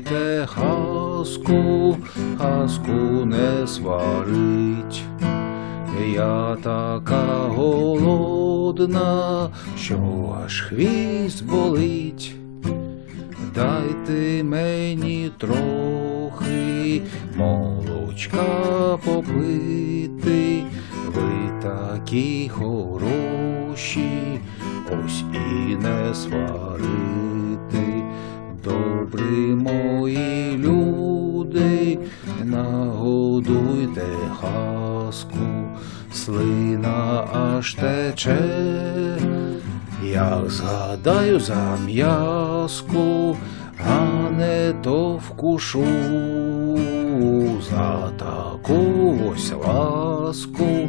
дайте хаску, хаску не сварить. Я така голодна, що аж хвіст болить. Дайте мені трохи молочка попити, ви такі хороші, ось і не сварити. Нагодуйте хаску, слина аж тече. Як згадаю за м'язку, а не то вкушу за таку ось ласку,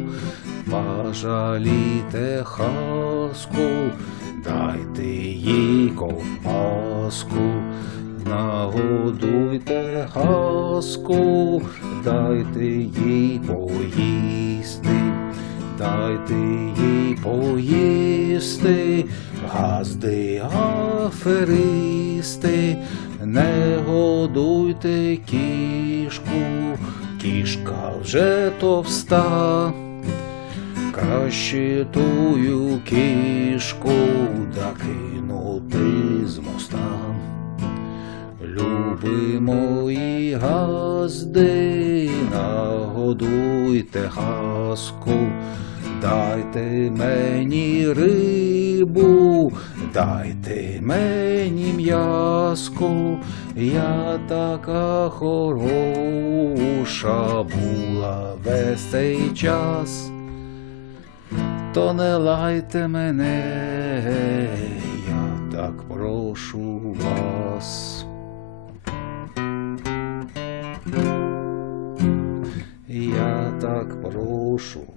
пожалійте хаску, дайте їй ковбаску, нагодуйте хаску, дайте їй поїсти. Дайте їй поїсти, газди аферисти, не годуйте кішку, кішка вже товста, краще тую кішку да кинути з моста. Люби мої газди, нагодуйте хаску, дайте мені рибу, дайте мені м'яску, я така хороша була весь цей час. То не лайте мене, я так прошу вас. Я так прошу вас.